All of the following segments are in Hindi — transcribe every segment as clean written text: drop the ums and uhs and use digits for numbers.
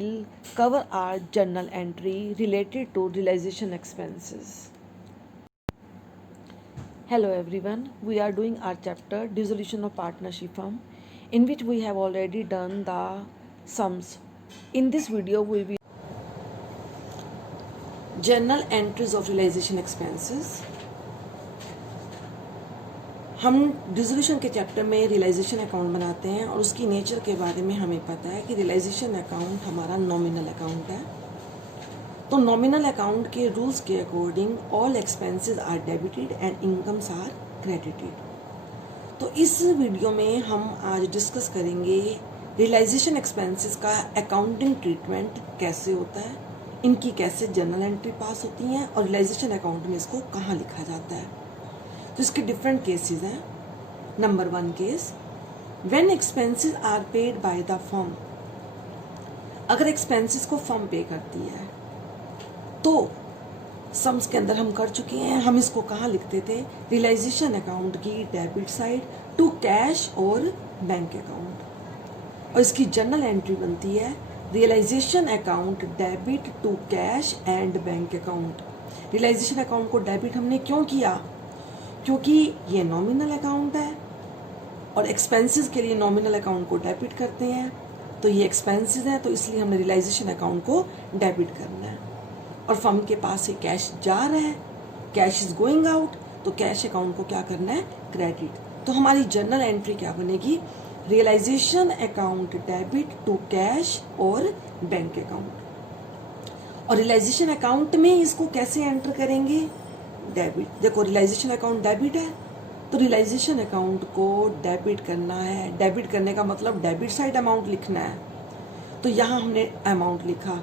will cover our journal entry related to realization expenses. Hello everyone, we are doing our chapter Dissolution of Partnership Firm, in which we have already done the sums. In this video we will journal entries of realization expenses. हम डिसोल्यूशन के चैप्टर में रियलाइजेशन अकाउंट बनाते हैं और उसकी नेचर के बारे में हमें पता है कि रियलाइजेशन अकाउंट हमारा नॉमिनल अकाउंट है। तो नॉमिनल अकाउंट के रूल्स के according all expenses are debited and incomes are credited. तो इस वीडियो में हम आज डिस्कस करेंगे रियलाइजेशन एक्सपेंसेस का अकाउंटिंग ट्रीटमेंट कैसे होता है, इनकी कैसे जर्नल एंट्री पास होती हैं और रियलाइजेशन अकाउंट में इसको कहाँ लिखा जाता है। तो इसके डिफरेंट केसेस हैं। Number 1 case, when expenses are paid by the firm. अगर एक्सपेंसेस को फर्म पे करती है तो सम्स के अंदर हम कर चुके हैं, हम इसको कहाँ लिखते थे, रियलाइजेशन अकाउंट की डेबिट साइड टू कैश और बैंक अकाउंट। और इसकी जर्नल एंट्री बनती है realisation account debit to cash and bank account. Realisation account को डेबिट हमने क्यों किया, क्योंकि ये नॉमिनल अकाउंट है और एक्सपेंसेस के लिए नॉमिनल अकाउंट को डेबिट करते हैं, तो ये एक्सपेंसेस हैं तो इसलिए हमने रियलाइजेशन अकाउंट को डेबिट करना है। और फर्म के पास से कैश जा रहा है, कैश इज गोइंग आउट, तो कैश अकाउंट को क्या करना है, क्रेडिट। तो हमारी जर्नल एंट्री क्या बनेगी, realisation account debit to cash और बैंक अकाउंट। और रियलाइजेशन अकाउंट में इसको कैसे एंटर करेंगे, डेबिट। देखो रियलाइजेशन अकाउंट डेबिट है तो रियलाइजेशन अकाउंट को डेबिट करना है। डेबिट करने का मतलब डेबिट साइड अमाउंट लिखना है। तो यहाँ हमने अमाउंट लिखा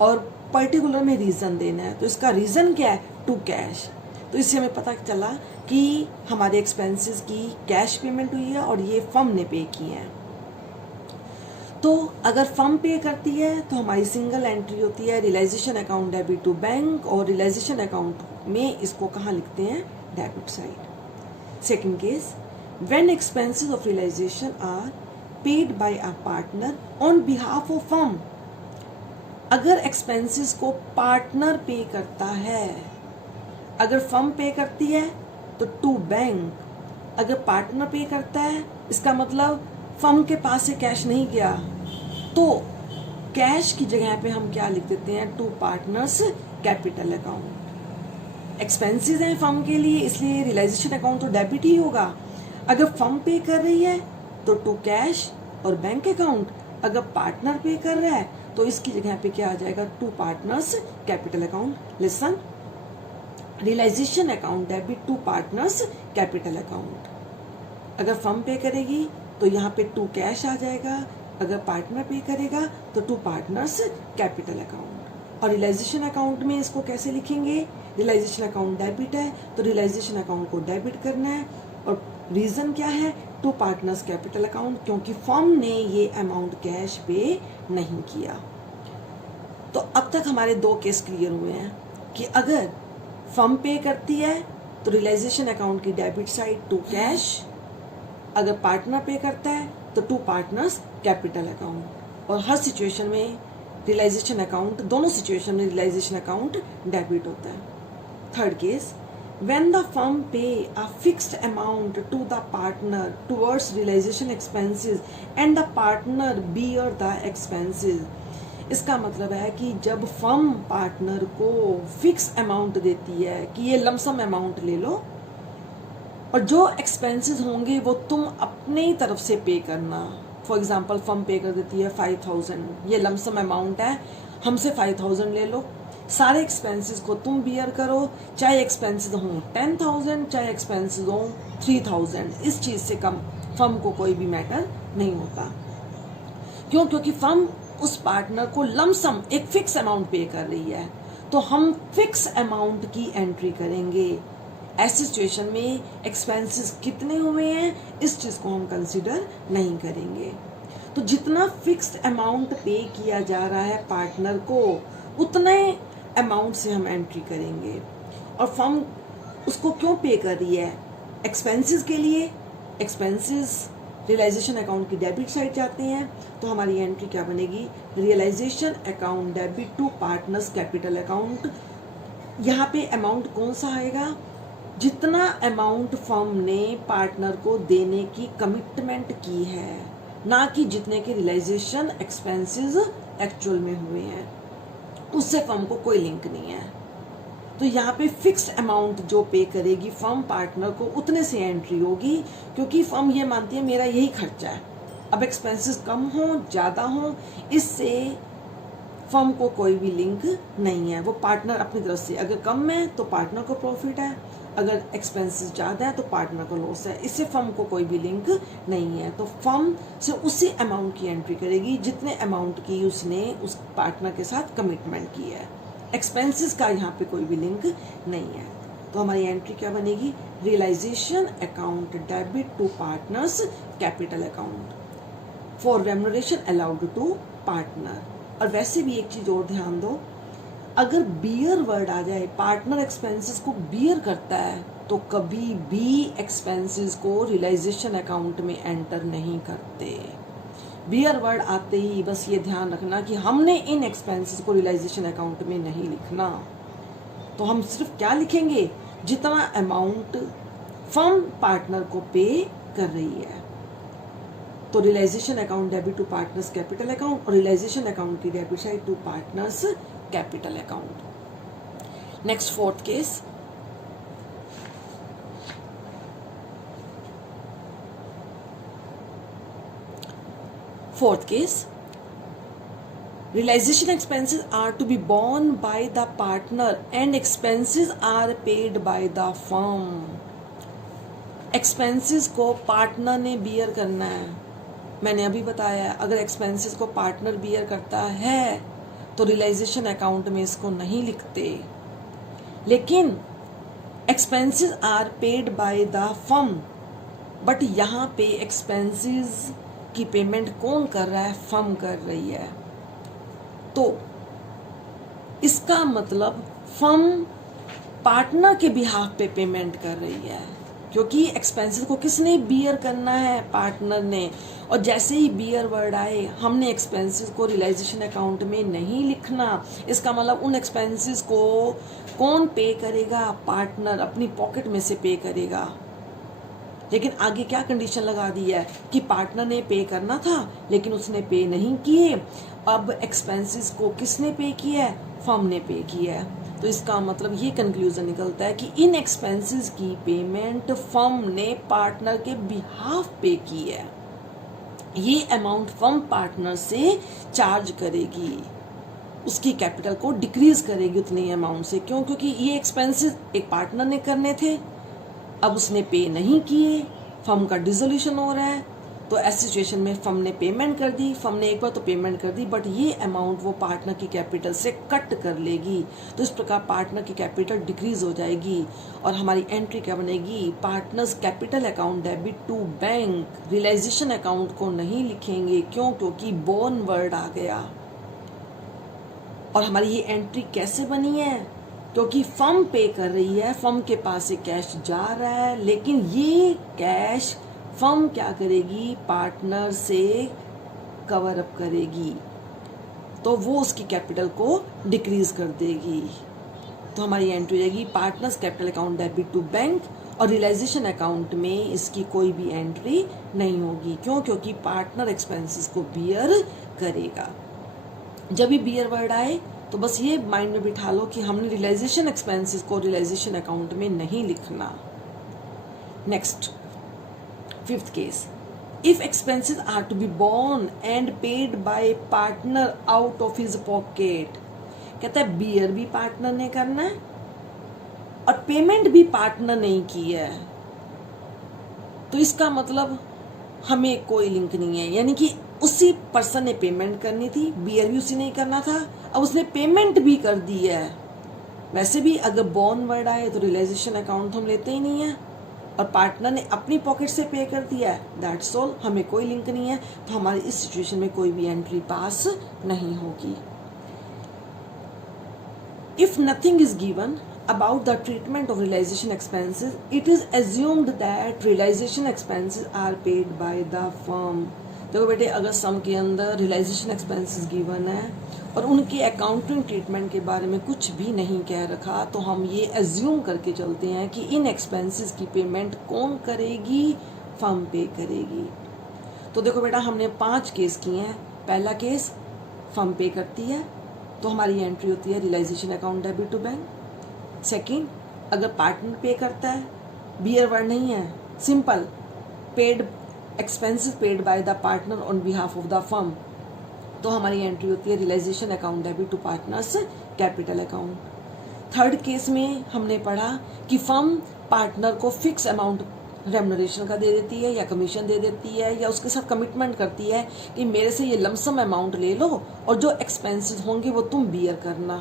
और पर्टिकुलर में रीज़न देना है। तो इसका रीज़न क्या है, टू कैश। तो इससे हमें पता चला कि हमारे एक्सपेंसेस की कैश पेमेंट हुई है और ये फर्म ने पे की है। तो अगर फर्म पे करती है तो हमारी सिंगल एंट्री होती है realisation account debit to bank, और रियलाइजेशन अकाउंट में इसको कहाँ लिखते हैं, debit side. Second case, when expenses of realisation are paid by a partner on behalf of firm. अगर एक्सपेंसेस को पार्टनर पे करता है, अगर फर्म पे करती है तो टू बैंक, अगर पार्टनर पे करता है इसका मतलब फर्म के पास से कैश नहीं गया, तो कैश की जगह पे हम क्या लिख देते हैं, to partners capital account. Expenses हैं फर्म के लिए इसलिए रियलाइजेशन अकाउंट तो डेबिट ही होगा। अगर फर्म पे कर रही है तो टू कैश और बैंक अकाउंट, अगर पार्टनर पे कर रहा है तो इसकी जगह पे क्या आ जाएगा, to partners capital account. Listen, realisation account debit to partners capital account. अगर फर्म पे करेगी तो यहाँ पे टू कैश आ जाएगा, अगर पार्टनर पे करेगा तो टू पार्टनर्स कैपिटल अकाउंट। और रियलाइजेशन अकाउंट में इसको कैसे लिखेंगे, रियलाइजेशन अकाउंट डेबिट है तो रियलाइजेशन अकाउंट को डेबिट करना है। और रीज़न क्या है, टू पार्टनर्स कैपिटल अकाउंट, क्योंकि फर्म ने ये अमाउंट कैश पे नहीं किया। तो अब तक हमारे 2 केस क्लियर हुए हैं कि अगर फर्म पे करती है तो रियलाइजेशन अकाउंट की डेबिट साइड टू कैश, अगर पार्टनर पे करता है तो टू पार्टनर्स कैपिटल अकाउंट। और हर सिचुएशन में रियलाइजेशन अकाउंट, दोनों सिचुएशन में रियलाइजेशन अकाउंट डेबिट होता है। Third case, when the firm pay a fixed amount to the partner towards realisation expenses and the partner bear the expenses. इसका मतलब है कि जब फर्म पार्टनर को फिक्स अमाउंट देती है कि ये लमसम अमाउंट ले लो और जो एक्सपेंसेस होंगे वो तुम अपने ही तरफ से पे करना। फॉर एग्जांपल फर्म पे कर देती है 5000, ये लमसम अमाउंट है, हमसे 5000 ले लो, सारे एक्सपेंसेस को तुम बियर करो, चाहे एक्सपेंसेस हों 10,000 चाहे एक्सपेंसेस हों 3000, इस चीज़ से कम फर्म को कोई भी मैटर नहीं होता। क्यों, क्योंकि फर्म उस पार्टनर को लमसम एक फिक्स अमाउंट पे कर रही है, तो हम फिक्स अमाउंट की एंट्री करेंगे। ऐसी सिचुएशन में एक्सपेंसेस कितने हुए हैं इस चीज़ को हम कंसिडर नहीं करेंगे। तो जितना फिक्स्ड अमाउंट पे किया जा रहा है पार्टनर को, उतने अमाउंट से हम एंट्री करेंगे। और फर्म उसको क्यों पे कर रही है, एक्सपेंसेस के लिए। एक्सपेंसेस रियलाइजेशन अकाउंट की डेबिट साइड जाते हैं तो हमारी एंट्री क्या बनेगी, realisation account debit to partners capital account. यहाँ पे अमाउंट कौन सा आएगा, जितना अमाउंट फर्म ने पार्टनर को देने की कमिटमेंट की है, ना कि जितने के रियलाइजेशन एक्सपेंसेस एक्चुअल में हुए हैं, उससे फर्म को कोई लिंक नहीं है। तो यहाँ पे फिक्स्ड अमाउंट जो पे करेगी फर्म पार्टनर को उतने से एंट्री होगी, क्योंकि फर्म ये मानती है मेरा यही खर्चा है। अब एक्सपेंसेस कम हो ज़्यादा हो, इससे फर्म को कोई भी लिंक नहीं है। वो पार्टनर अपनी तरफ से, अगर कम है तो पार्टनर को प्रॉफिट है, अगर एक्सपेंसेस ज़्यादा है तो पार्टनर को लॉस है। इससे फर्म को कोई भी लिंक नहीं है। तो फर्म से उसी अमाउंट की एंट्री करेगी जितने अमाउंट की उसने उस पार्टनर के साथ कमिटमेंट की है। एक्सपेंसेस का यहाँ पे कोई भी लिंक नहीं है। तो हमारी एंट्री क्या बनेगी, realisation account debit to partners capital account for remuneration allowed to partner. और वैसे भी एक चीज और ध्यान दो, अगर बियर वर्ड आ जाए, पार्टनर एक्सपेंसेस को बियर करता है, तो कभी भी एक्सपेंसेस को रियलाइजेशन अकाउंट में एंटर नहीं करते। बियर वर्ड आते ही बस ये ध्यान रखना कि हमने इन एक्सपेंसेस को रियलाइजेशन अकाउंट में नहीं लिखना। तो हम सिर्फ क्या लिखेंगे, जितना अमाउंट फर्म पार्टनर को पे कर रही है। तो realisation account debit to partners capital account और रियलाइजेशन अकाउंट की debit side to partners capital account. Next fourth case, realization expenses are to be borne by the partner and expenses are paid by the firm। Expenses को पार्टनर ने बियर करना है। मैंने अभी बताया, अगर एक्सपेंसेस को पार्टनर बियर करता है तो रियलाइजेशन अकाउंट में इसको नहीं लिखते, लेकिन expenses are paid by the firm. But यहाँ पे एक्सपेंसेस की पेमेंट कौन कर रहा है, फर्म कर रही है। तो इसका मतलब फर्म पार्टनर के बिहाफ पे पेमेंट कर रही है, क्योंकि एक्सपेंसेस को किसने बियर करना है, पार्टनर ने। और जैसे ही बियर वर्ड आए, हमने एक्सपेंसेस को रियलाइजेशन अकाउंट में नहीं लिखना। इसका मतलब उन एक्सपेंसेस को कौन पे करेगा, पार्टनर अपनी पॉकेट में से पे करेगा। लेकिन आगे क्या कंडीशन लगा दी है कि पार्टनर ने पे करना था लेकिन उसने पे नहीं किए। अब एक्सपेंसेस को किसने पे किया है, फर्म ने पे किया है। तो इसका मतलब ये कंक्लूजन निकलता है कि इन एक्सपेंसेस की पेमेंट फर्म ने पार्टनर के बिहाफ पे की है। ये अमाउंट फर्म पार्टनर से चार्ज करेगी, उसकी कैपिटल को डिक्रीज करेगी उतने अमाउंट से। क्यों, क्योंकि ये एक्सपेंसेस एक पार्टनर ने करने थे, अब उसने पे नहीं किए, फर्म का डिसोल्यूशन हो रहा है। तो ऐसी सिचुएशन में फर्म ने पेमेंट कर दी, फर्म ने एक बार तो पेमेंट कर दी, बट ये अमाउंट वो पार्टनर की कैपिटल से कट कर लेगी। तो इस प्रकार पार्टनर की कैपिटल डिक्रीज हो जाएगी और हमारी एंट्री क्या बनेगी, partners capital account debit to bank. Realisation account को नहीं लिखेंगे, क्यों, क्योंकि बोर्न वर्ड आ गया। और हमारी ये एंट्री कैसे बनी है, क्योंकि फर्म पे कर रही है, फर्म के पास से कैश जा रहा है, लेकिन ये कैश फर्म क्या करेगी, पार्टनर से कवर अप करेगी, तो वो उसकी कैपिटल को डिक्रीज कर देगी। तो हमारी एंट्री हो जाएगी partners capital account debit to bank, और रियलाइजेशन अकाउंट में इसकी कोई भी एंट्री नहीं होगी। क्यों, क्योंकि पार्टनर एक्सपेंसेस को बियर करेगा। जब भी बियर वर्ड आए तो बस ये माइंड में बिठा लो कि हमने रियलाइजेशन एक्सपेंसेस को रियलाइजेशन अकाउंट में नहीं लिखना। Next, fifth case, if expenses are to be borne and paid by partner out of his pocket. कहता है बियर भी पार्टनर ने करना है और पेमेंट भी पार्टनर ने की है, तो इसका मतलब हमें कोई लिंक नहीं है। यानी कि उसी पर्सन ने पेमेंट करनी थी, बियर भी उसी ने करना था, अब उसने पेमेंट भी कर दी है। वैसे भी अगर बोर्न वर्ड आए तो रियलाइजेशन अकाउंट हम लेते ही नहीं है, और पार्टनर ने अपनी पॉकेट से पे कर दिया है, दैट्स ऑल, हमें कोई लिंक नहीं है। तो हमारी इस सिचुएशन में कोई भी एंट्री पास नहीं होगी। If nothing is given about the treatment of realization expenses, it is assumed that realization expenses are paid by the firm. देखो बेटे, अगर सम के अंदर रियलाइजेशन एक्सपेंसेस गिवन है और उनके अकाउंटिंग ट्रीटमेंट के बारे में कुछ भी नहीं कह रखा, तो हम ये एज्यूम करके चलते हैं कि इन एक्सपेंसेस की पेमेंट कौन करेगी, फर्म पे करेगी। तो देखो बेटा, हमने 5 केस किए हैं। पहला केस फर्म पे करती है, तो हमारी एंट्री होती है realisation account debit to bank. Second, अगर पार्टनर पे करता है, बियर वर्ड नहीं है, simple, paid expenses paid by the partner on behalf of the firm, तो हमारी एंट्री होती है realisation account debit to partners capital account. Third case में हमने पढ़ा कि फर्म पार्टनर को फिक्स अमाउंट रेम्युनरेशन का दे देती है या कमीशन दे देती है, या उसके साथ कमिटमेंट करती है कि मेरे से ये लमसम अमाउंट ले लो और जो एक्सपेंसेस होंगे वो तुम बियर करना।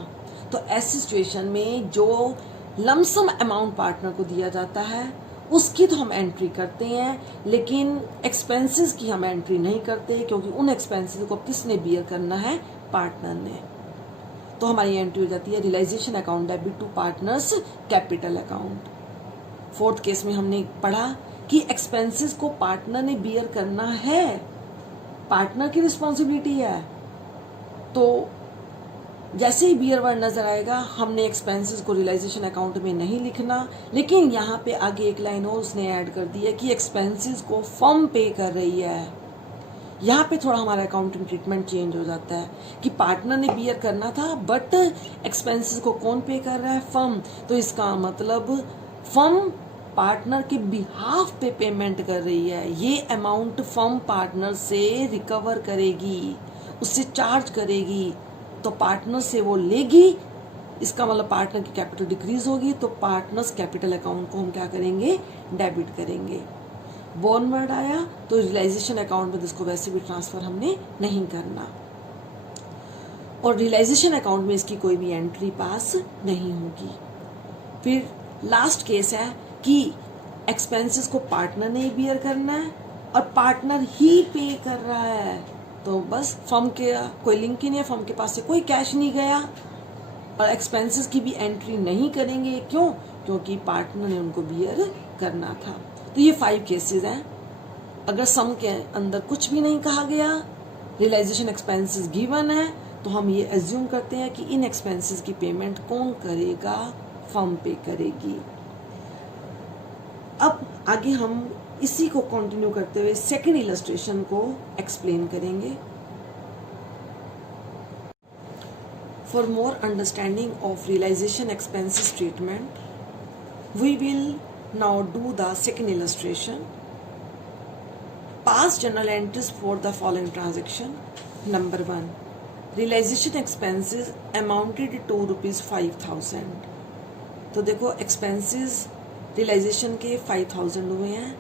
तो ऐसी सिचुएशन में जो लमसम अमाउंट पार्टनर को दिया जाता है उसकी तो हम एंट्री करते हैं, लेकिन एक्सपेंसेस की हम एंट्री नहीं करते, क्योंकि उन एक्सपेंसेस को किसने बियर करना है, पार्टनर ने। तो हमारी एंट्री हो जाती है realisation account debit to partners capital account. Fourth case में हमने पढ़ा कि एक्सपेंसेस को पार्टनर ने बियर करना है, पार्टनर की रिस्पॉन्सिबिलिटी है। तो जैसे ही बियर वर्ड नजर आएगा, हमने एक्सपेंसेस को रियलाइजेशन अकाउंट में नहीं लिखना, लेकिन यहाँ पे आगे एक लाइन और उसने ऐड कर दी है कि एक्सपेंसेस को फर्म पे कर रही है। यहाँ पे थोड़ा हमारा अकाउंटिंग ट्रीटमेंट चेंज हो जाता है कि पार्टनर ने बियर करना था, बट एक्सपेंसेस को कौन पे कर रहा है, फर्म। तो इसका मतलब फर्म पार्टनर के बिहाफ पे पेमेंट कर रही है। ये अमाउंट फर्म पार्टनर से रिकवर करेगी, उससे चार्ज करेगी, तो पार्टनर से वो लेगी। इसका मतलब पार्टनर की कैपिटल डिक्रीज होगी, तो पार्टनर्स कैपिटल अकाउंट को हम क्या करेंगे, डेबिट करेंगे। बोन वर्ड आया तो रियलाइजेशन अकाउंट में इसको वैसे भी ट्रांसफर हमने नहीं करना, और रियलाइजेशन अकाउंट में इसकी कोई भी एंट्री पास नहीं होगी। फिर लास्ट केस है कि एक्सपेंसेस को पार्टनर ने बियर करना है और पार्टनर ही पे कर रहा है, तो बस फर्म के कोई लिंक ही नहीं है, फर्म के पास से कोई कैश नहीं गया और एक्सपेंसेस की भी एंट्री नहीं करेंगे। क्यों? क्योंकि पार्टनर ने उनको बियर करना था। तो ये 5 केसेस हैं। अगर सम के अंदर कुछ भी नहीं कहा गया, रियलाइजेशन एक्सपेंसेस गिवन है, तो हम ये एज्यूम करते हैं कि इन एक्सपेंसेस की पेमेंट कौन करेगा, फर्म पे करेगी। अब आगे हम इसी को कंटिन्यू करते हुए सेकेंड इलस्ट्रेशन को एक्सप्लेन करेंगे। For more understanding of realization expenses treatment, we will now do the second illustration. Pass journal entries for the following transaction. Number 1, realization expenses amounted to ₹5,000। तो देखो, एक्सपेंसेस रियलाइजेशन के 5,000 हुए हैं,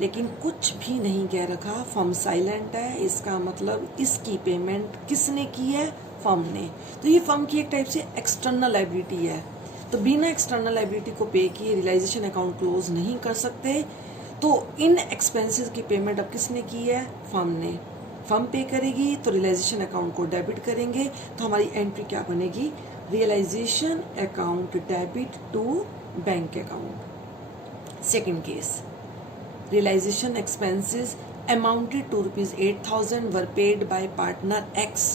लेकिन कुछ भी नहीं कह रखा, फर्म साइलेंट है। इसका मतलब इसकी पेमेंट किसने की है, फर्म ने। तो ये फर्म की एक टाइप से एक्सटर्नल लायबिलिटी है, तो बिना एक्सटर्नल लायबिलिटी को पे किए रियलाइजेशन अकाउंट क्लोज नहीं कर सकते। तो इन एक्सपेंसेस की पेमेंट अब किसने की है, फर्म ने। फर्म पे करेगी तो रियलाइजेशन अकाउंट को डेबिट करेंगे, तो हमारी एंट्री क्या बनेगी, realisation account debit to bank account. Second case, realization expenses amounted to ₹8,000 were paid by partner X।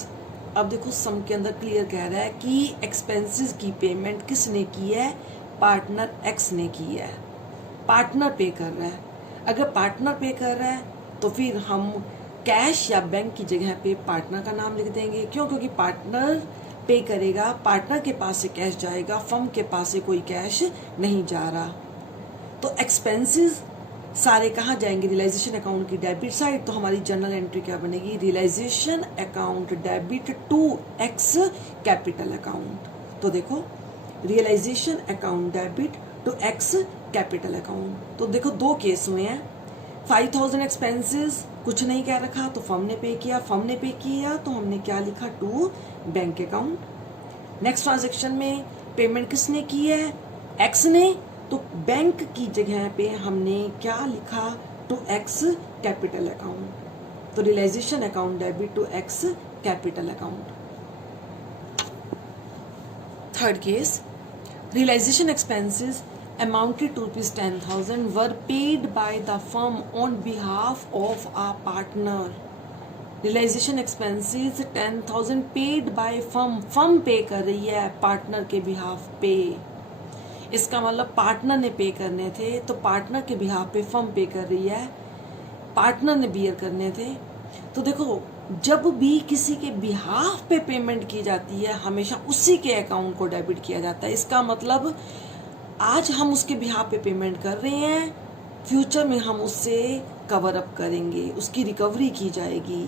अब देखो, सम के अंदर क्लियर कह रहा है कि एक्सपेंसेस की पेमेंट किसने की है, पार्टनर X ने की है। पार्टनर पे कर रहा है। अगर पार्टनर पे कर रहा है तो फिर हम कैश या बैंक की जगह पे पार्टनर का नाम लिख देंगे। क्यों? क्योंकि पार्टनर पे करेगा, पार्टनर के पास से कैश जाएगा, फर्म के पास से कोई कैश नहीं जा रहा। तो एक्सपेंसेस सारे कहाँ जाएंगे, रियलाइजेशन अकाउंट की डेबिट साइड। तो हमारी जर्नल एंट्री क्या बनेगी, realisation account debit to X capital account. तो देखो, realization account debit to X capital account. तो देखो, 2 केस हुए हैं। 5,000 एक्सपेंसेस कुछ नहीं कह रखा, तो फर्म ने पे किया। फर्म ने पे किया तो हमने क्या लिखा, to bank account. Next transaction में पेमेंट किसने की है, एक्स ने, तो बैंक की जगह पे हमने क्या लिखा, टू एक्स कैपिटल अकाउंट। तो realisation account debit to X capital account. Third case, Realization expenses amounted to rupees 10,000 were paid by the firm on behalf of a partner. Realization expenses 10,000 paid by firm पे कर रही है पार्टनर के बिहाफ पे। इसका मतलब पार्टनर ने पे करने थे, तो पार्टनर के बिहाफ पे फर्म पे कर रही है, पार्टनर ने बियर करने थे। तो देखो, जब भी किसी के बिहाफ पे पेमेंट की जाती है हमेशा उसी के अकाउंट को डेबिट किया जाता है। इसका मतलब आज हम उसके बिहाफ पे पेमेंट कर रहे हैं, फ्यूचर में हम उससे कवर अप करेंगे, उसकी रिकवरी की जाएगी।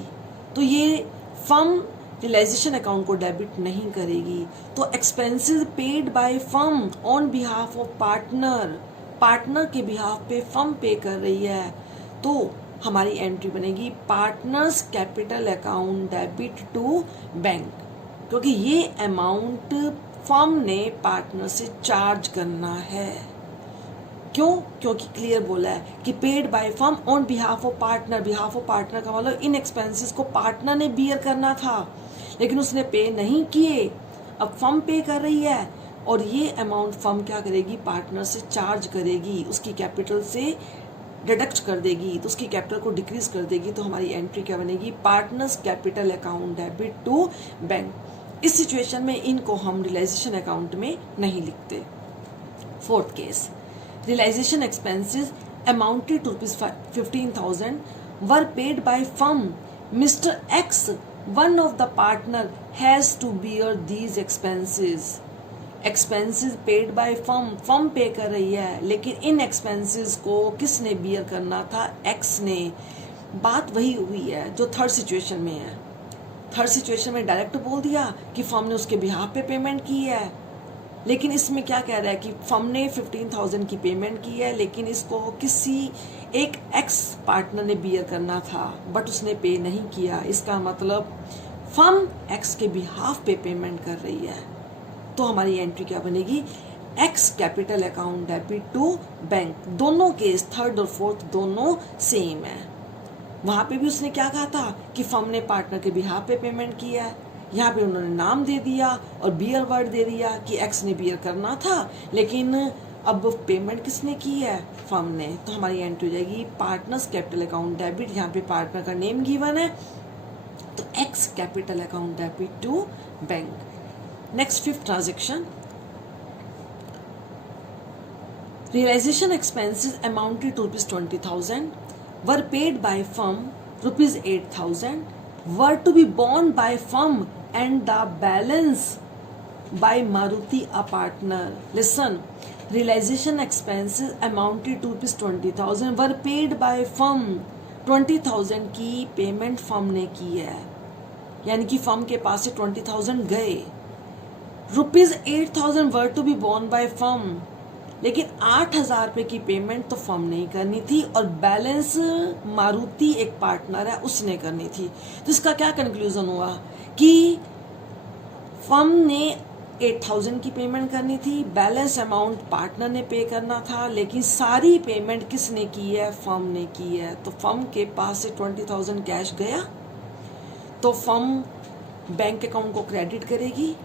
तो ये फर्म रियलाइजेशन अकाउंट को डेबिट नहीं करेगी। तो expenses paid by firm on behalf of partner, partner के बिहाफ पे फर्म पे कर रही है, तो हमारी एंट्री बनेगी partners capital account debit to bank, क्योंकि ये अमाउंट फर्म ने पार्टनर से चार्ज करना है। क्यों? क्योंकि क्लियर बोला है कि paid by firm on behalf of partner. Behalf of partner का मतलब इन एक्सपेंसेस को पार्टनर ने बियर करना था, लेकिन उसने पे नहीं किए, अब फर्म पे कर रही है, और ये अमाउंट फर्म क्या करेगी, पार्टनर से चार्ज करेगी, उसकी कैपिटल से डिडक्ट कर देगी, तो उसकी कैपिटल को डिक्रीज कर देगी। तो हमारी एंट्री क्या बनेगी, partners capital account debit to bank. इस सिचुएशन में इनको हम रियलाइजेशन अकाउंट में नहीं लिखते। Fourth case, realization expenses amounted to ₹15,000 were paid by firm. Mister X, one of the partner, has to bear these expenses. Expenses paid by firm, firm pay कर रही है, लेकिन इन एक्सपेंसेस को किसने बियर करना था, एक्स ने। बात वही हुई है जो थर्ड सिचुएशन में है। थर्ड सिचुएशन में डायरेक्ट बोल दिया कि फर्म ने उसके बिहाफ पे पेमेंट की है, लेकिन इसमें क्या कह रहा है कि फर्म ने 15,000 की पेमेंट की है, लेकिन इसको किसी एक एक्स पार्टनर ने बियर करना था, बट उसने पे नहीं किया। इसका मतलब फर्म एक्स के बिहाफ पे पेमेंट कर रही है। तो हमारी एंट्री क्या बनेगी, X capital account debit to bank. दोनों केस थर्ड और फोर्थ दोनों सेम है। वहां पे भी उसने क्या कहा था कि फर्म ने पार्टनर के बिहाफ पे पेमेंट किया है, यहाँ पे उन्होंने नाम दे दिया और बियर वर्ड दे दिया कि एक्स ने बियर करना था, लेकिन अब पेमेंट किसने की है, फर्म ने। तो हमारी एंट्री हो जाएगी पार्टनर्स कैपिटल अकाउंट डेबिट, यहाँ पे पार्टनर का नेम गिवन है, तो X capital account debit to bank. Next, fifth transaction. Realization expenses amounted to ₹20,000 were paid by firm, ₹8,000 were to be borne by firm and the balance by Maruti a partner. Listen, realization expenses amounted to ₹20,000 were paid by firm. 20,000 की पेमेंट फर्म ने की है, यानी कि फर्म के पास से 20,000 गए। ₹8,000 were to be borne by firm, लेकिन 8,000 रुपये की पेमेंट तो फर्म ने ही करनी थी और बैलेंस मारुति एक पार्टनर है उसने करनी थी। तो इसका क्या कंक्लूजन हुआ कि फर्म ने 8,000 की पेमेंट करनी थी, बैलेंस अमाउंट पार्टनर ने पे करना था, लेकिन सारी पेमेंट किसने की है, फर्म ने की है। तो फर्म के पास से 20,000 कैश गया, तो फर्म बैंक अकाउंट को क्रेडिट करेगी।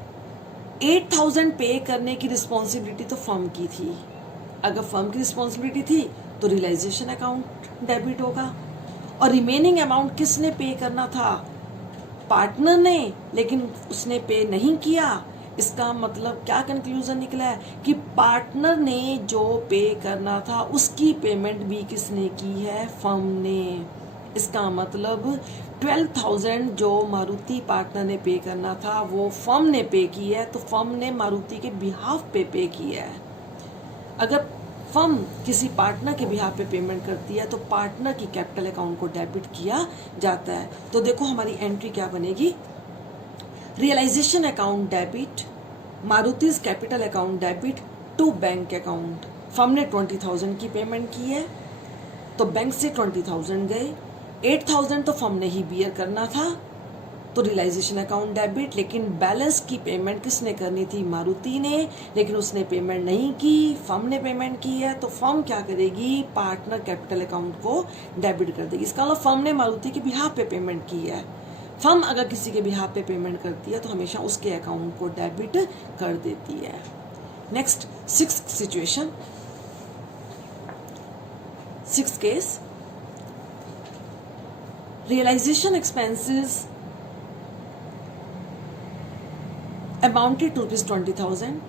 8,000 पे करने की रिस्पॉन्सिबिलिटी तो फर्म की थी। अगर फर्म की रिस्पॉन्सिबिलिटी थी तो रियलाइजेशन अकाउंट डेबिट होगा, और रिमेनिंग अमाउंट किसने पे करना था, पार्टनर ने, लेकिन उसने पे नहीं किया। इसका मतलब क्या कंक्लूजन निकला है कि पार्टनर ने जो पे करना था उसकी पेमेंट भी किसने की है, फर्म ने। इसका मतलब 12,000 जो मारुति पार्टनर ने पे करना था वो फर्म ने पे की है, तो फर्म ने मारुति के बिहाफ पे किया है। अगर फर्म किसी पार्टनर के बिहाफ पे पेमेंट करती है तो पार्टनर की कैपिटल अकाउंट को डेबिट किया जाता है। तो देखो हमारी एंट्री क्या बनेगी, रियलाइजेशन अकाउंट डेबिट, मारुति's capital account debit to bank account. Firm ने 20,000 की पेमेंट की है, तो बैंक से 20,000 गए, 8,000 तो फर्म ने ही बियर करना था, तो रियलाइजेशन अकाउंट डेबिट, लेकिन बैलेंस की पेमेंट किसने करनी थी, मारुति ने, लेकिन उसने पेमेंट नहीं की, फर्म ने पेमेंट की है, तो फर्म क्या करेगी, पार्टनर कैपिटल अकाउंट को डेबिट कर देगी। इसका मतलब फर्म ने मारुति के बिहाफ पे पेमेंट की है। फर्म अगर किसी के बिहाफ पे पेमेंट करती है तो हमेशा उसके अकाउंट को डेबिट कर देती है। Next sixth situation, sixth case, realization expenses amounted to rupees 20,000.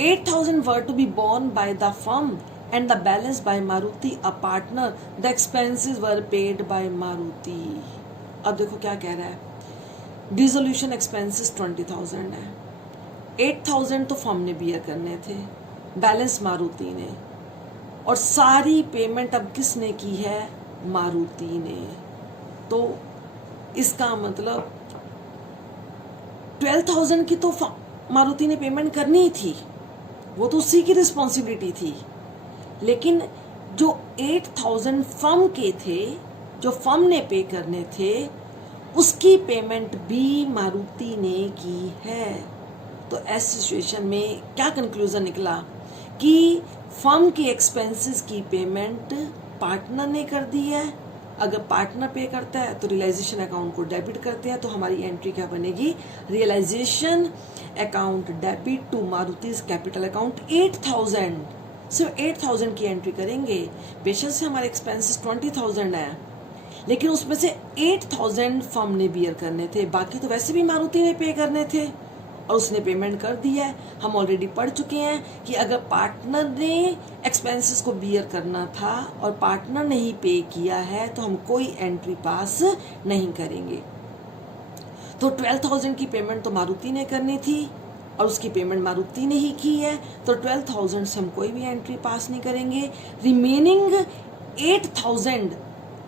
8,000 were to be borne by the firm and the balance by Maruti, a partner. The expenses were paid by Maruti. अब देखो क्या कह रहा है, डिसोल्यूशन एक्सपेंसेस 20,000 है, 8,000 तो फर्म ने बियर करने थे, बैलेंस मारुति ने, और सारी पेमेंट अब किसने की है, मारुति ने। तो इसका मतलब 12,000 की तो मारुति ने पेमेंट करनी ही थी, वो तो उसी की रिस्पॉन्सिबिलिटी थी, लेकिन जो 8,000 फर्म के थे, जो फर्म ने पे करने थे, उसकी पेमेंट भी मारुति ने की है। तो ऐसी सिचुएशन में क्या कंक्लूजन निकला कि फर्म की एक्सपेंसेस की पेमेंट पार्टनर ने कर दी है। अगर पार्टनर पे करता है तो रियलाइजेशन अकाउंट को डेबिट करते हैं, तो हमारी एंट्री क्या बनेगी, realisation account debit to मारुति's capital account 8,000, सिर्फ 8,000 की एंट्री करेंगे। बेशक से हमारे एक्सपेंसेस 20,000 है, लेकिन उसमें से 8,000 फर्म ने बियर करने थे, बाकी तो वैसे भी मारुति ने पे करने थे और उसने पेमेंट कर दी है। हम ऑलरेडी पढ़ चुके हैं कि अगर पार्टनर ने एक्सपेंसेस को बियर करना था और पार्टनर ने ही पे किया है तो हम कोई एंट्री पास नहीं करेंगे। तो 12,000 की पेमेंट तो मारुति ने करनी थी और उसकी पेमेंट मारुति ने ही की है, तो 12,000 से हम कोई भी एंट्री पास नहीं करेंगे। रिमेनिंग 8,000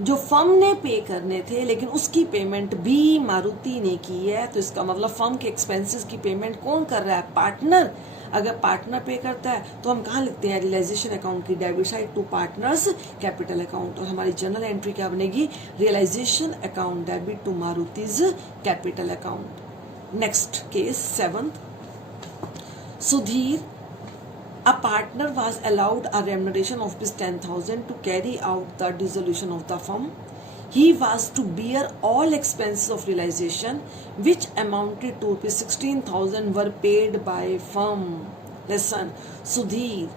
जो फर्म ने पे करने थे, लेकिन उसकी पेमेंट भी मारुति ने की है, तो इसका मतलब फर्म के एक्सपेंसेस की पेमेंट कौन कर रहा है, पार्टनर। अगर पार्टनर पे करता है तो हम कहाँ लिखते हैं, रियलाइजेशन अकाउंट की debit side to partners capital account, और हमारी जनरल एंट्री क्या बनेगी, realisation account debit to मारुति's capital account. Next case seventh, Sudhir, a partner was allowed a remuneration of ₹10,000 to carry out the dissolution of the firm. He was to bear all expenses of realization, which amounted to ₹16,000 were paid by firm. Listen, Sudhir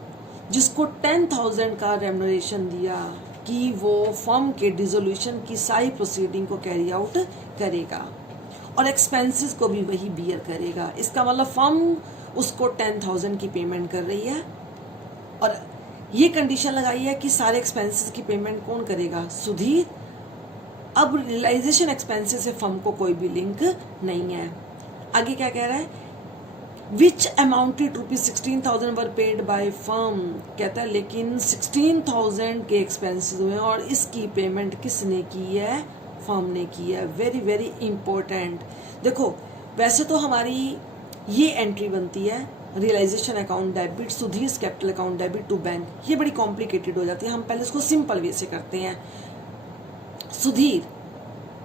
जिसको 10,000 का रेमुनरेशन दिया कि वो फर्म के डिसोल्यूशन की सारी प्रोसीडिंग को कैरी आउट करेगा और एक्सपेंसेस को भी वही बियर करेगा। इसका मतलब फर्म उसको 10,000 की पेमेंट कर रही है और ये कंडीशन लगाई है कि सारे एक्सपेंसेस की पेमेंट कौन करेगा, सुधीर। अब रियलाइजेशन एक्सपेंसेस से फर्म को कोई भी लिंक नहीं है। आगे क्या कह रहा है, which amounted ₹16,000 were paid by firm, कहता है लेकिन 16,000 के एक्सपेंसेस हुए और इसकी पेमेंट किसने की है, फर्म ने की है। Very very important. देखो वैसे तो हमारी ये एंट्री बनती है realisation account debit Sudhir's capital account debit to bank, ये बड़ी कॉम्प्लिकेटेड हो जाती है, हम पहले इसको सिंपल वे से करते हैं। सुधीर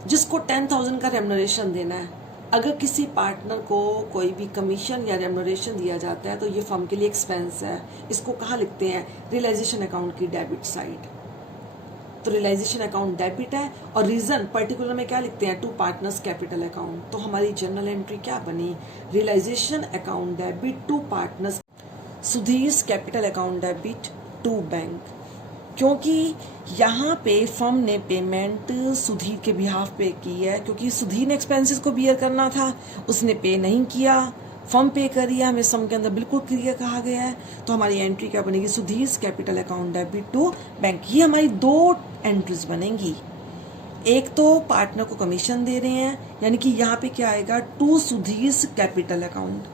जिसको 10,000 का रेमुनरेशन देना है, अगर किसी पार्टनर को कोई भी कमीशन या रेमुनरेशन दिया जाता है तो ये फर्म के लिए एक्सपेंस है, इसको कहाँ लिखते हैं, रियलाइजेशन अकाउंट की डेबिट साइड। तो रियलाइजेशन अकाउंट डेबिट है और रीजन पर्टिकुलर में क्या लिखते हैं, टू पार्टनर्स कैपिटल अकाउंट। तो हमारी जनरल एंट्री क्या बनी, realization account debit to partners Sudhir's capital account debit to bank, क्योंकि यहाँ पे फर्म ने पेमेंट सुधीर के बिहाफ पे की है, क्योंकि सुधीर ने एक्सपेंसेस को बियर करना था, उसने पे नहीं किया, फर्म पे करी है, हमें सम के अंदर बिल्कुल क्लियर कहा गया है। तो हमारी एंट्री क्या बनेगी, Sudhir's capital account debit to bank. ये हमारी दो एंट्रीज बनेंगी, एक तो पार्टनर को कमीशन दे रहे हैं, यानी कि यहाँ पे क्या आएगा, टू सुधीर्स कैपिटल अकाउंट।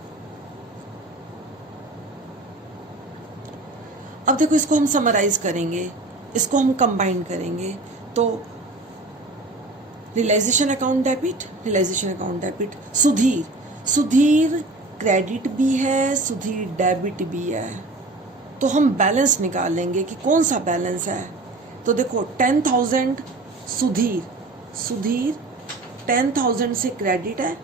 अब देखो इसको हम समराइज करेंगे, इसको हम कंबाइन करेंगे, तो realisation account debit, realization account debit, Sudhir, Sudhir credit भी है, सुधीर डेबिट भी है, तो हम बैलेंस निकाल लेंगे कि कौन सा बैलेंस है। तो देखो 10,000 सुधीर, सुधीर 10,000 से क्रेडिट है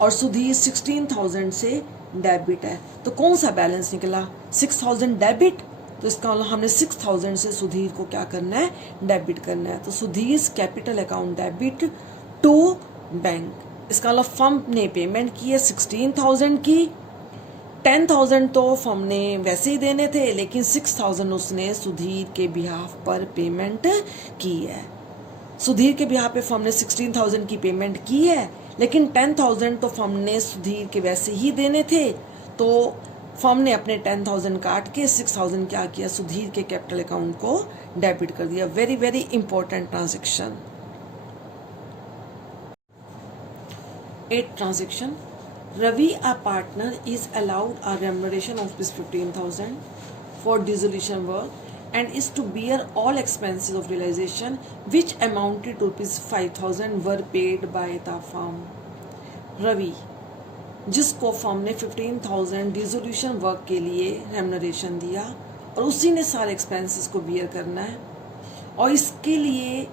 और सुधीर 16,000 से डेबिट है, तो कौन सा बैलेंस निकला, 6,000 डेबिट। तो इसका मतलब हमने 6,000 से सुधीर को क्या करना है, डेबिट करना है। तो Sudhir's capital account debit to bank, इसका मतलब फर्म ने पेमेंट की है 16,000 की, 10,000 तो फर्म ने वैसे ही देने थे, लेकिन 6,000 उसने सुधीर के बिहाफ पर पेमेंट की है। सुधीर के बिहाफ पे फर्म ने 16,000 की पेमेंट की है, लेकिन 10,000 तो फर्म ने सुधीर के वैसे ही देने थे, तो फर्म ने अपने 10,000 काट के 6,000 क्या किया, सुधीर के कैपिटल अकाउंट को डेबिट कर दिया। Very very important transaction. 8th transaction. Ravi, a partner, is allowed a remuneration of ₹15,000 for dissolution work and is to bear all expenses of realization which amounted to ₹5,000 were paid by the firm. Ravi, जिसको फर्म ने 15,000 डिसोल्यूशन वर्क के लिए रेमुनरेशन दिया और उसी ने सारे एक्सपेंसेस को बियर करना है, और इसके लिए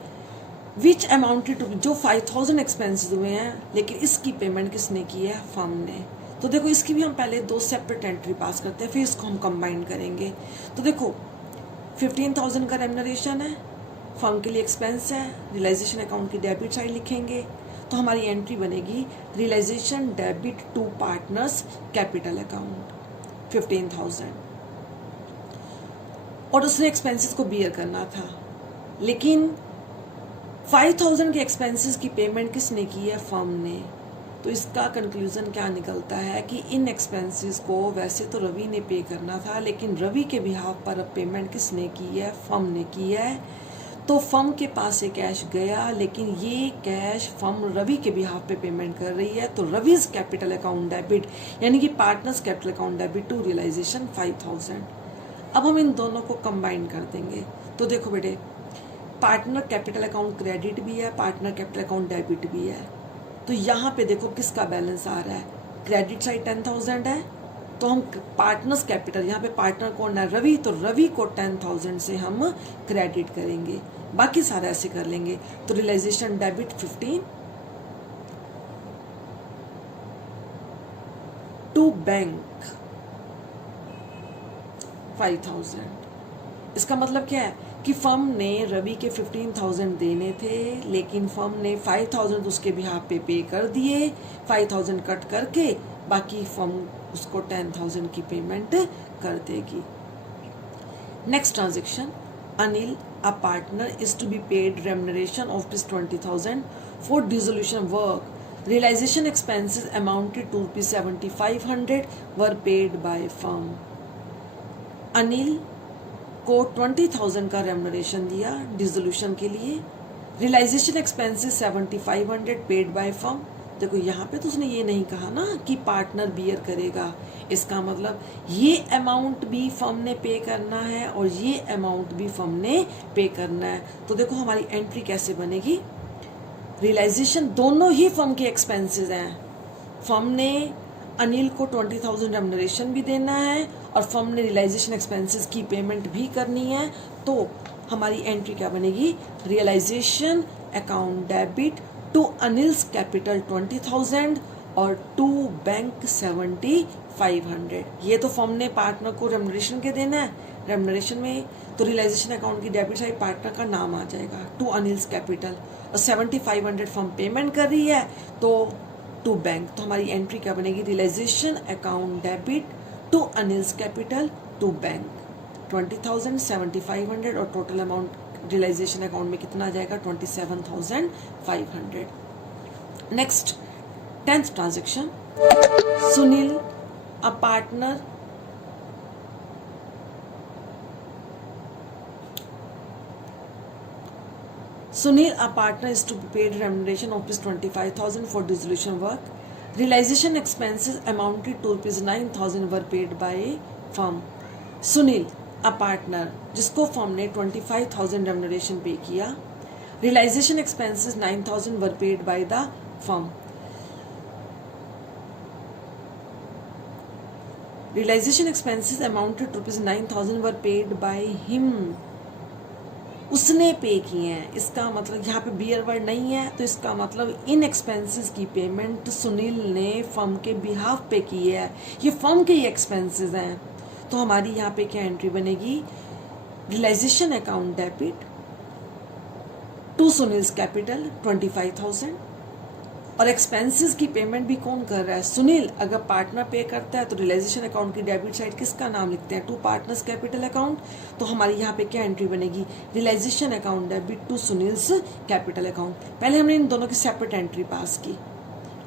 विच अमाउंटेड टू, जो 5,000 एक्सपेंसेस हुए हैं, लेकिन इसकी पेमेंट किसने की है, फर्म ने। तो देखो इसकी भी हम पहले 2 सेपरेट एंट्री पास करते हैं, फिर इसको हम कंबाइन करेंगे। तो देखो 15,000 का रेमुनरेशन है, फर्म के लिए एक्सपेंस है, रियलाइजेशन अकाउंट की डेबिट साइड लिखेंगे, तो हमारी एंट्री बनेगी realization debit to partners capital account 15,000, और उसने एक्सपेंसेस को बियर करना था, लेकिन 5,000 के एक्सपेंसेस की पेमेंट किसने की है, फर्म ने। तो इसका कंक्लूजन क्या निकलता है कि इन एक्सपेंसेस को वैसे तो रवि ने पे करना था, लेकिन रवि के बिहाफ पर अब पेमेंट किसने की है, फर्म ने की है। तो फर्म के पास से कैश गया, लेकिन ये कैश फर्म रवि के बिहाफ पे पेमेंट कर रही है, तो रविज कैपिटल अकाउंट डेबिट यानी कि partners capital account debit to realization 5,000। अब हम इन दोनों को कंबाइन कर देंगे। तो देखो बेटे, पार्टनर कैपिटल अकाउंट क्रेडिट भी है, पार्टनर कैपिटल अकाउंट डेबिट भी है। तो यहाँ पे देखो किसका बैलेंस आ रहा है, क्रेडिट साइड 10,000 है, तो हम पार्टनर्स कैपिटल, यहाँ पे पार्टनर कौन है, रवि, तो रवि को 10,000 से हम क्रेडिट करेंगे, बाकी सारा ऐसे कर लेंगे। तो रियलाइजेशन डेबिट 15 टू बैंक 5,000। इसका मतलब क्या है कि फर्म ने रवि के 15,000 देने थे, लेकिन फर्म ने 5,000 उसके बिहाफ पे कर दिए, 5,000 कट करके बाकी फर्म उसको 10,000 की पेमेंट कर देगी। Next transaction, Anil, a partner, is to be paid remuneration of ₹20,000 for dissolution work, realization expenses amounted to ₹7,500 were paid by firm. Anil को 20,000 का रेमुनरेशन दिया डिसोल्यूशन के लिए, रियलाइजेशन एक्सपेंसेस 7,500 पेड बाय फर्म। देखो यहाँ पे तो उसने ये नहीं कहा ना कि पार्टनर बियर करेगा, इसका मतलब ये अमाउंट भी फर्म ने पे करना है और ये अमाउंट भी फर्म ने पे करना है। तो देखो हमारी एंट्री कैसे बनेगी, रियलाइजेशन दोनों ही फर्म के एक्सपेंसेस हैं, फर्म ने अनिल को 20,000 रेमुनरेशन भी देना है और फर्म ने रियलाइजेशन एक्सपेंसेस की पेमेंट भी करनी है। तो हमारी एंट्री क्या बनेगी, realisation account debit to Anil's capital 20,000 और टू बैंक 7,500। ये तो फर्म ने पार्टनर को रेमुनरेशन के देना है, रेमुनरेशन में तो रियलाइजेशन अकाउंट की डेबिट साइड पार्टनर का नाम आ जाएगा, टू अनिल्स कैपिटल, और 7,500 फर्म पेमेंट कर रही है तो टू बैंक। तो हमारी एंट्री क्या बनेगी, realisation account debit to Anil's capital to bank 20,000 7,500 और टोटल अमाउंट रियलाइजेशन अकाउंट में कितना आ जाएगा, 27,500। Next 10th transaction, Sunil, a partner, Sunil, a partner, is to be paid remuneration of ₹25,000 for dissolution work. Realization expenses amounted to ₹9,000 were paid by firm. Sunil, a partner, जिसको फर्म ने 25,000 remuneration पे किया, realization expenses 9,000 were paid by the firm. Realization expenses amounted to ₹9,000 were paid by him. उसने पे किए हैं, इसका मतलब यहाँ पे बियर वर्ड नहीं है, तो इसका मतलब इन एक्सपेंसेस की पेमेंट सुनील ने फर्म के बिहाफ पे की है, ये फर्म के ही एक्सपेंसेस हैं। तो हमारी यहाँ पे क्या एंट्री बनेगी, realisation account debit to Sunil's capital 25,000 और एक्सपेंसेस की पेमेंट भी कौन कर रहा है? सुनील। अगर पार्टनर पे करता है तो रियलाइजेशन अकाउंट की डेबिट साइड किसका नाम लिखते हैं? To partners capital account. तो हमारी यहाँ पे क्या एंट्री बनेगी? Realisation account debit to Sunil's capital account. पहले हमने इन दोनों की सेपरेट एंट्री पास की,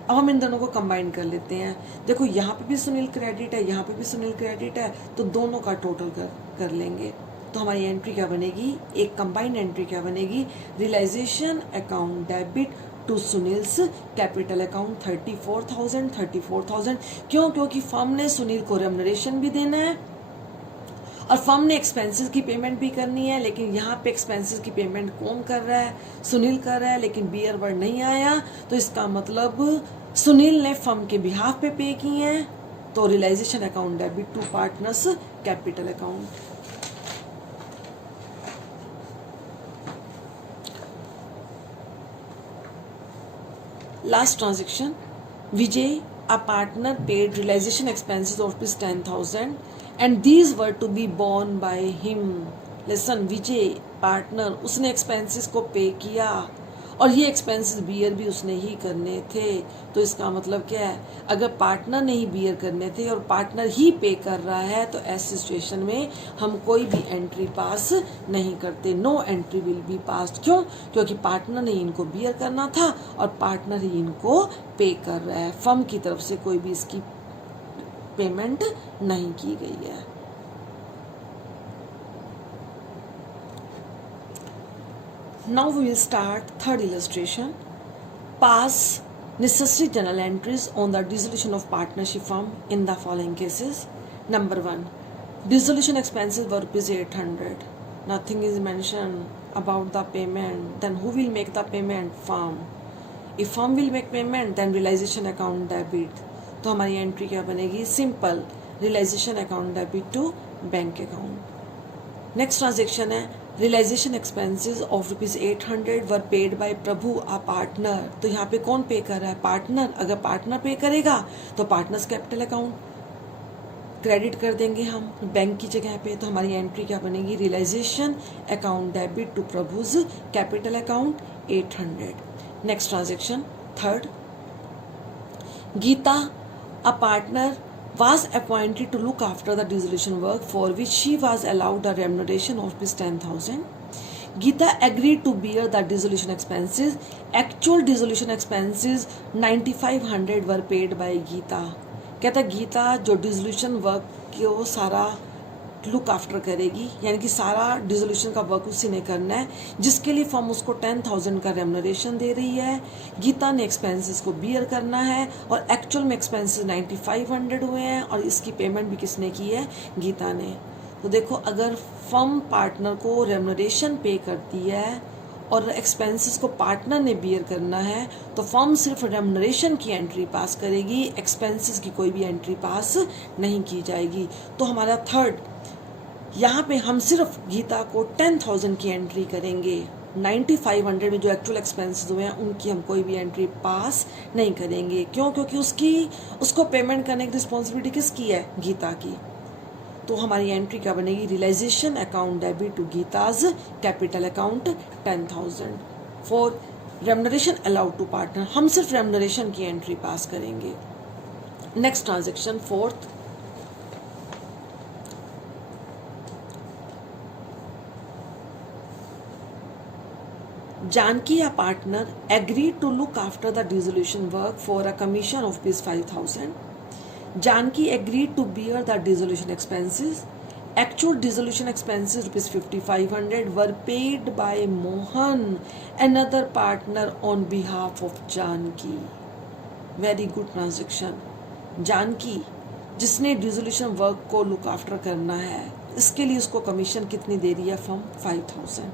अब हम इन दोनों को कंबाइन कर लेते हैं। देखो यहाँ पे भी सुनील क्रेडिट है, यहाँ पे भी सुनील क्रेडिट है, तो दोनों का टोटल कर लेंगे। तो हमारी एंट्री क्या बनेगी? एक कंबाइंड एंट्री क्या बनेगी? Realisation account debit to Sunil's capital account 34,000। क्यों? क्योंकि फर्म ने सुनील को रेम्युनरेशन भी देना है और फर्म ने एक्सपेंसेस की पेमेंट भी करनी है। लेकिन यहाँ पे एक्सपेंसेस की पेमेंट कौन कर रहा है? सुनील कर रहा है, लेकिन बियर वर्ड नहीं आया, तो इसका मतलब सुनील ने फर्म के बिहाफ पे की है। तो realisation account debit to partners capital account. Last transaction, Vijay, a partner, paid realization expenses of rupees 10,000 and these were to be borne by him. Listen, Vijay partner उसने expenses को पे किया और ये एक्सपेंसेस बियर भी उसने ही करने थे। तो इसका मतलब क्या है? अगर पार्टनर ने ही बियर करने थे और पार्टनर ही पे कर रहा है तो ऐसी सिचुएशन में हम कोई भी एंट्री पास नहीं करते। No entry will be passed. क्यों? क्योंकि पार्टनर ने इनको बियर करना था और पार्टनर ही इनको पे कर रहा है। फर्म की तरफ से कोई भी इसकी पेमेंट नहीं की गई है। Now we will start third illustration. Pass necessary journal entries on the dissolution of partnership firm in the following cases. Number 1, dissolution expenses were ₹800. Nothing is mentioned about the payment. Then who will make the payment? Firm. If firm will make payment, then realization account debit. तो हमारी एंट्री क्या बनेगी? Simple, realization account debit to bank account. Next transaction है realization expenses of ₹800 were paid by Prabhu a partner. तो यहाँ पे कौन पे कर रहा है? पार्टनर। अगर पार्टनर पे करेगा तो पार्टनर्स कैपिटल अकाउंट क्रेडिट कर देंगे हम बैंक की जगह पे। तो हमारी एंट्री क्या बनेगी? Realisation account debit to Prabhu's capital account 800। Next transaction third, Gita a partner was appointed to look after the dissolution work for which she was allowed a remuneration of ₹10,000. Geeta agreed to bear the dissolution expenses. Actual dissolution expenses 9,500 were paid by Geeta. कहता गीता जो डिसोल्यूशन वर्क को सारा लुक आफ्टर करेगी, यानी कि सारा डिसोल्यूशन का वर्क उसी ने करना है, जिसके लिए फर्म उसको 10,000 का रेम्युनरेशन दे रही है। गीता ने एक्सपेंसेस को बियर करना है और एक्चुअल में एक्सपेंसेस 9,500 हुए हैं और इसकी पेमेंट भी किसने की है? गीता ने। तो देखो, अगर फर्म पार्टनर को रेम्युनरेशन पे करती है और एक्सपेंसेस को पार्टनर ने बियर करना है तो फर्म सिर्फ रेम्युनरेशन की एंट्री पास करेगी, एक्सपेंसेस की कोई भी एंट्री पास नहीं की जाएगी। तो हमारा थर्ड, यहाँ पे हम सिर्फ गीता को 10,000 की एंट्री करेंगे। 9,500 में जो एक्चुअल एक्सपेंसेस हुए हैं उनकी हम कोई भी एंट्री पास नहीं करेंगे। क्यों? क्योंकि उसको पेमेंट करने की रिस्पॉन्सिबिलिटी किसकी है? गीता की। तो हमारी एंट्री क्या बनेगी? Realisation account debit to Geeta's capital account 10,000 for remuneration allowed to partner. हम सिर्फ रेम्युनरेशन की एंट्री पास करेंगे। Next transaction fourth, Janki, a partner, agreed to look after the dissolution work for a commission of ₹5,000. Janki agreed to bear the dissolution expenses. Actual dissolution expenses ₹5,500 were paid by Mohan, another partner, on behalf of Janki. Very good transaction. Janki जिसने डिसोल्यूशन वर्क को लुक आफ्टर करना है, इसके लिए उसको कमीशन कितनी दे रही है फर्म? 5,000।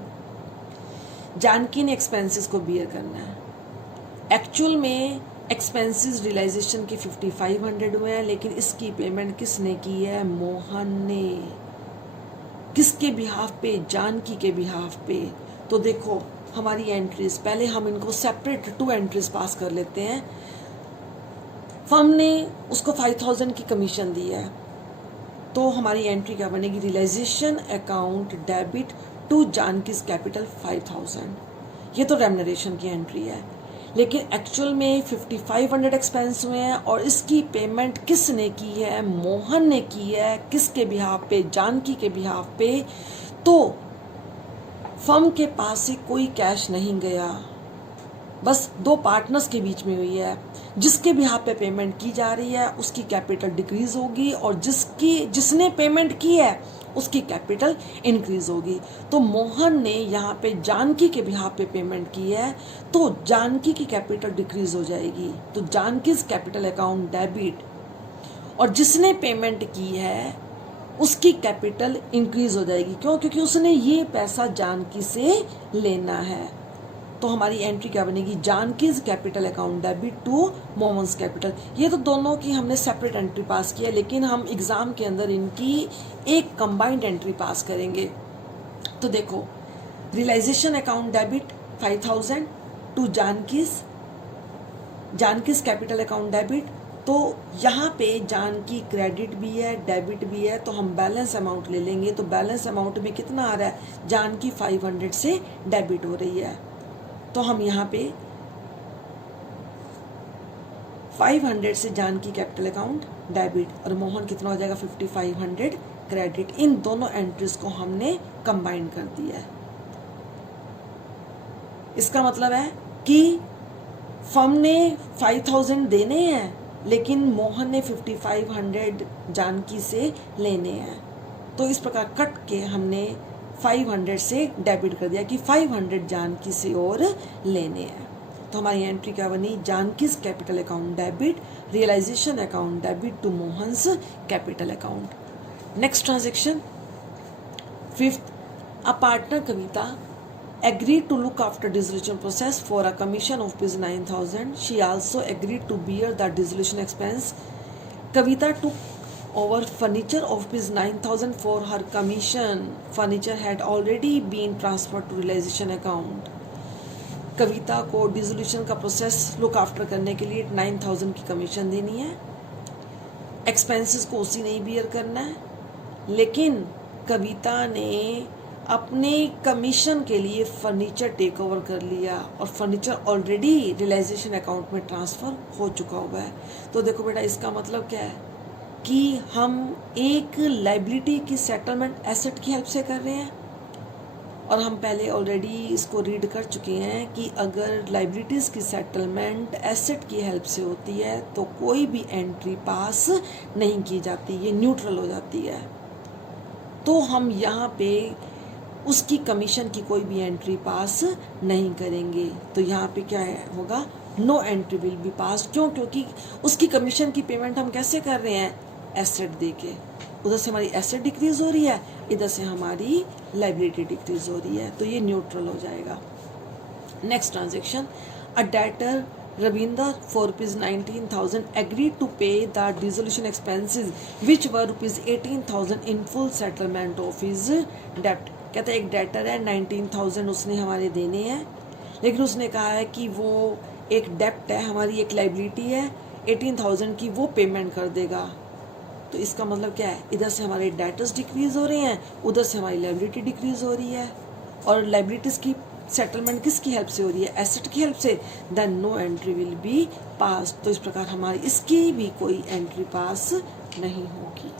जानकी ने एक्सपेंसेस को बियर करना है। एक्चुअल में एक्सपेंसेस रियलाइजेशन के 5,500 हुए हैं, लेकिन इसकी पेमेंट किसने की है? मोहन ने। किसके बिहाफ पे? जानकी के बिहाफ पे। तो देखो हमारी एंट्रीज, पहले हम इनको सेपरेट 2 एंट्रीज पास कर लेते हैं। फर्म ने उसको 5,000 की कमीशन दी है, तो हमारी एंट्री क्या बनेगी? Realisation account debit to Janaki's capital 5,000। ये तो रेम्युनरेशन की एंट्री है। लेकिन एक्चुअल में 5500 एक्सपेंस हुए हैं और इसकी पेमेंट किसने की है? मोहन ने की है। किसके बिहाफ पे? जानकी के बिहाफ पे। तो फर्म के पास से कोई कैश नहीं गया, बस दो पार्टनर्स के बीच में हुई है। जिसके बिहाफ पे पेमेंट की जा रही है उसकी कैपिटल डिक्रीज होगी और जिसने पेमेंट की है उसकी कैपिटल इंक्रीज होगी। तो मोहन ने यहाँ पे जानकी के बिहाफ पे पेमेंट की है तो जानकी की कैपिटल डिक्रीज हो जाएगी। तो जानकीज कैपिटल अकाउंट डेबिट, और जिसने पेमेंट की है उसकी कैपिटल इंक्रीज हो जाएगी। क्यों? क्योंकि उसने ये पैसा जानकी से लेना है। तो हमारी एंट्री क्या बनेगी? Janaki's capital account debit to Mohan's capital. ये तो दोनों की हमने सेपरेट एंट्री पास किया, लेकिन हम एग्जाम के अंदर इनकी एक कंबाइंड एंट्री पास करेंगे। तो देखो, realization account debit 5000 to Janaki's capital account debit. तो यहाँ पे जानकी क्रेडिट भी है डेबिट भी है, तो हम बैलेंस अमाउंट ले लेंगे। तो बैलेंस अमाउंट में कितना आ रहा है? जानकी 500 से डेबिट हो रही है। तो हम यहाँ पे 500 से जानकी कैपिटल अकाउंट डेबिट और मोहन कितना हो जाएगा? 5500 क्रेडिट। इन दोनों एंट्रीज को हमने कंबाइन कर दिया है। इसका मतलब है कि फर्म ने 5000 देने हैं लेकिन मोहन ने 5500 जानकी से लेने हैं। तो इस प्रकार कट के हमने 500 से डेबिट कर दिया कि 500 जानकी से और लेने हैं। तो हमारी एंट्री क्या बनी? Janaki's capital account debit, realization account debit to Mohan's capital account. Next transaction, fifth, a partner Kavita agreed to look after dissolution process for a commission of rupees 9000. She also agreed to bear the dissolution expense. Kavita took over furniture of rupees 9000 for her commission. Furniture had already been transferred to realization account. कविता को डिसोल्यूशन का प्रोसेस लुक आफ्टर करने के लिए 9000 की कमीशन देनी है। एक्सपेंसेस को उसी ने ही बियर करना है, लेकिन कविता ने अपने कमीशन के लिए फर्नीचर टेक ओवर कर लिया और फर्नीचर ऑलरेडी रियलाइजेशन अकाउंट में ट्रांसफ़र हो चुका हुआ है। तो देखो बेटा, इसका मतलब क्या है कि हम एक लाइबिलिटी की सेटलमेंट एसेट की हेल्प से कर रहे हैं, और हम पहले ऑलरेडी इसको रीड कर चुके हैं कि अगर लाइबिलिटीज़ की सेटलमेंट एसेट की हेल्प से होती है तो कोई भी एंट्री पास नहीं की जाती, ये न्यूट्रल हो जाती है। तो हम यहाँ पे उसकी कमीशन की कोई भी एंट्री पास नहीं करेंगे। तो यहाँ पे क्या होगा? नो एंट्री विल बी पास। क्यों? क्योंकि उसकी कमीशन की पेमेंट हम कैसे कर रहे हैं? एसेट दे के। उधर से हमारी एसेट डिक्रीज हो रही है, इधर से हमारी लाइबिलिटी डिक्रीज हो रही है, तो ये न्यूट्रल हो जाएगा। Next transaction, a debtor Ravinder for rupees 19,000 agreed to pay the dissolution expenses which were rupees 18,000 in full settlement of his debt. कहते हैं एक डेटर है, 19,000 उसने हमारे देने हैं, लेकिन उसने कहा है कि वो एक डेप्ट है, हमारी एक लाइबिलिटी है, 18,000 की वो पेमेंट कर देगा। तो इसका मतलब क्या है? इधर से हमारे डेटर्स डिक्रीज हो रहे हैं, उधर से हमारी लाइबिलिटी डिक्रीज हो रही है, और लाइबिलिटीज़ की सेटलमेंट किसकी हेल्प से हो रही है? एसेट की हेल्प से। Then no entry will be pass. तो इस प्रकार हमारी इसकी भी कोई एंट्री पास नहीं होगी।